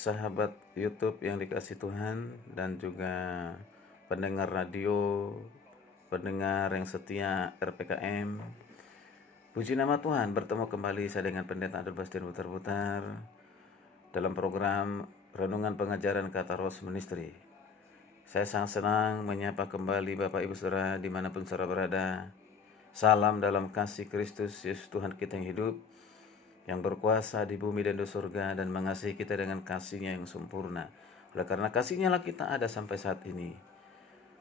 sahabat YouTube yang dikasih Tuhan dan juga pendengar radio, pendengar yang setia RPKM. Puji nama Tuhan, bertemu kembali saya dengan Pendeta Adel Bastian Putar-Putar dalam program Renungan Pengajaran Kata Ros Ministry. Saya sangat senang menyapa kembali Bapak Ibu Saudara dimanapun saudara berada. Salam dalam kasih Kristus Yesus Tuhan kita yang hidup, yang berkuasa di bumi dan di surga dan mengasihi kita dengan kasih-Nya yang sempurna. Oleh karena kasih-Nya lah kita ada sampai saat ini.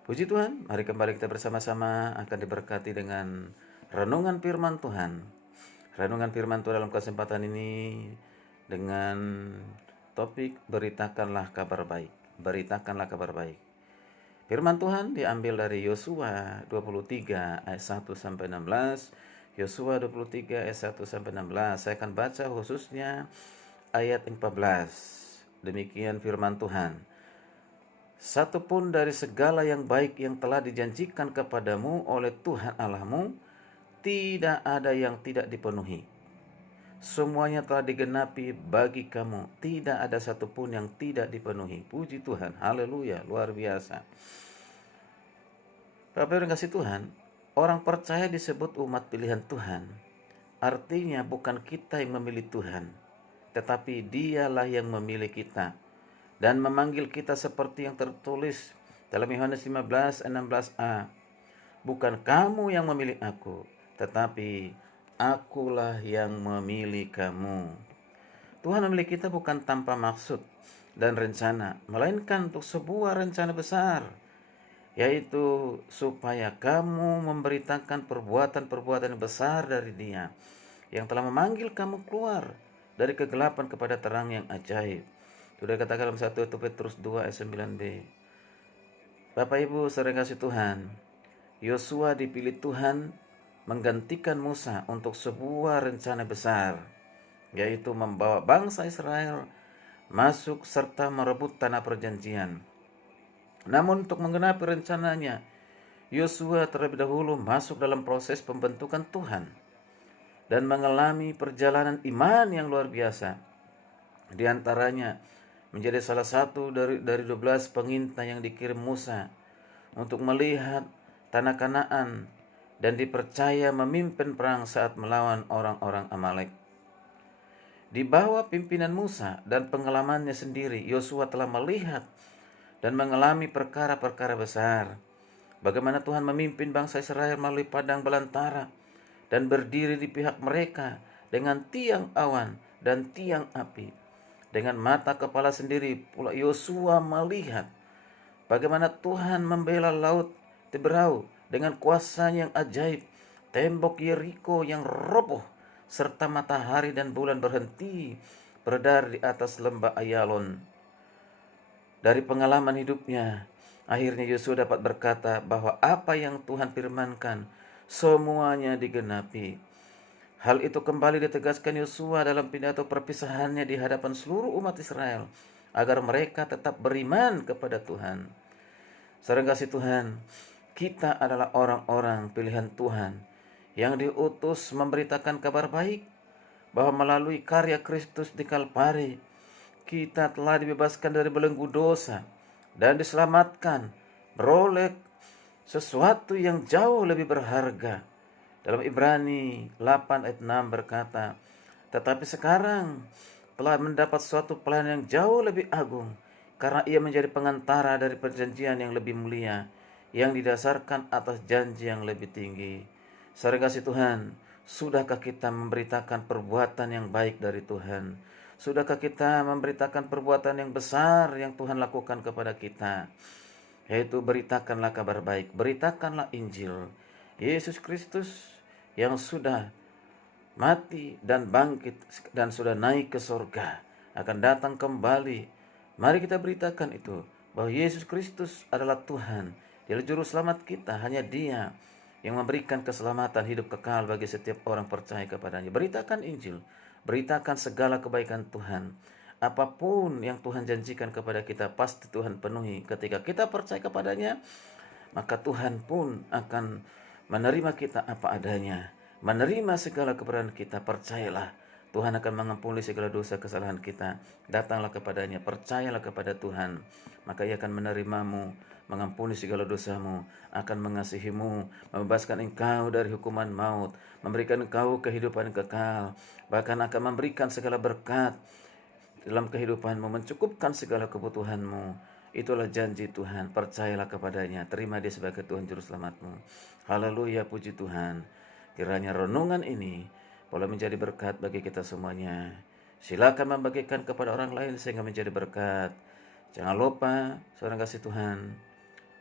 Puji Tuhan, mari kembali kita bersama-sama akan diberkati dengan renungan firman Tuhan. Renungan firman Tuhan dalam kesempatan ini dengan topik beritakanlah kabar baik. Beritakanlah kabar baik. Firman Tuhan diambil dari Yosua 23 ayat 1 sampai 16. Yosua 23 ayat 1 sampai 16. Saya akan baca khususnya ayat 14. Demikian firman Tuhan. Satupun dari segala yang baik yang telah dijanjikan kepadamu oleh Tuhan Allahmu, tidak ada yang tidak dipenuhi. Semuanya telah digenapi bagi kamu. Tidak ada satupun yang tidak dipenuhi. Puji Tuhan. Haleluya. Luar biasa. Bapak yang kasih Tuhan, orang percaya disebut umat pilihan Tuhan. Artinya bukan kita yang memilih Tuhan, tetapi Dialah yang memilih kita dan memanggil kita seperti yang tertulis dalam Yohanes 15 ayat 16a. Bukan kamu yang memilih aku, tetapi akulah yang memilih kamu. Tuhan memilih kita bukan tanpa maksud dan rencana, melainkan untuk sebuah rencana besar, yaitu supaya kamu memberitakan perbuatan-perbuatan besar dari Dia yang telah memanggil kamu keluar dari kegelapan kepada terang yang ajaib. Sudah katakan dalam 1 Petrus 2 ayat 9b. Bapak Ibu sering kasih Tuhan, Yosua dipilih Tuhan menggantikan Musa untuk sebuah rencana besar, yaitu membawa bangsa Israel masuk serta merebut tanah perjanjian. Namun untuk menggenapi rencananya, Yosua terlebih dahulu masuk dalam proses pembentukan Tuhan dan mengalami perjalanan iman yang luar biasa. Di antaranya menjadi salah satu dari 12 pengintai yang dikirim Musa untuk melihat tanah Kanaan dan dipercaya memimpin perang saat melawan orang-orang Amalek. Di bawah pimpinan Musa dan pengalamannya sendiri, Yosua telah melihat dan mengalami perkara-perkara besar. Bagaimana Tuhan memimpin bangsa Israel melalui padang belantara dan berdiri di pihak mereka dengan tiang awan dan tiang api. Dengan mata kepala sendiri pula Yosua melihat bagaimana Tuhan membela laut Teberau dengan kuasa yang ajaib, tembok Yeriko yang roboh, serta matahari dan bulan berhenti beredar di atas lembah Ayalon. Dari pengalaman hidupnya, akhirnya Yosua dapat berkata bahwa apa yang Tuhan firmankan semuanya digenapi. Hal itu kembali ditegaskan Yosua dalam pidato perpisahannya di hadapan seluruh umat Israel agar mereka tetap beriman kepada Tuhan. Saudara kasih Tuhan, kita adalah orang-orang pilihan Tuhan yang diutus memberitakan kabar baik bahwa melalui karya Kristus di Kalvari, kita telah dibebaskan dari belenggu dosa dan diselamatkan beroleh sesuatu yang jauh lebih berharga. Dalam Ibrani 8 ayat 6 berkata, tetapi sekarang telah mendapat suatu pelayanan yang jauh lebih agung, karena ia menjadi pengantara dari perjanjian yang lebih mulia, yang didasarkan atas janji yang lebih tinggi. Saudara kasih Tuhan, sudahkah kita memberitakan perbuatan yang baik dari Tuhan? Sudahkah kita memberitakan perbuatan yang besar yang Tuhan lakukan kepada kita? Yaitu beritakanlah kabar baik, beritakanlah Injil. Yesus Kristus yang sudah mati dan bangkit dan sudah naik ke surga akan datang kembali. Mari kita beritakan itu, bahwa Yesus Kristus adalah Tuhan. Dia juru selamat kita, hanya Dia yang memberikan keselamatan hidup kekal bagi setiap orang percaya kepadanya. Beritakan Injil, beritakan segala kebaikan Tuhan. Apapun yang Tuhan janjikan kepada kita, pasti Tuhan penuhi. Ketika kita percaya kepadanya, maka Tuhan pun akan menerima kita apa adanya, menerima segala keberadaan kita. Percayalah, Tuhan akan mengampuni segala dosa kesalahan kita. Datanglah kepadanya, percayalah kepada Tuhan, maka Ia akan menerimamu, mengampuni segala dosamu, akan mengasihimu, membebaskan engkau dari hukuman maut, memberikan engkau kehidupan kekal, bahkan akan memberikan segala berkat dalam kehidupanmu, mencukupkan segala kebutuhanmu. Itulah janji Tuhan, percayalah kepadanya, terima Dia sebagai Tuhan Juru Selamatmu. Haleluya, puji Tuhan. Kiranya renungan ini boleh menjadi berkat bagi kita semuanya. Silakan membagikan kepada orang lain sehingga menjadi berkat. Jangan lupa, saudara kasih Tuhan,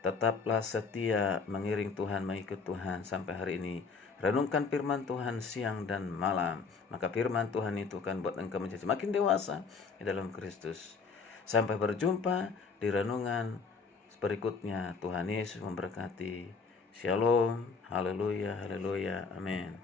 tetaplah setia mengiring Tuhan, mengikut Tuhan sampai hari ini. Renungkan firman Tuhan siang dan malam. Maka firman Tuhan itu akan buat engkau menjadi makin dewasa di dalam Kristus. Sampai berjumpa di renungan berikutnya. Tuhan Yesus memberkati. Shalom, haleluya, haleluya, amin.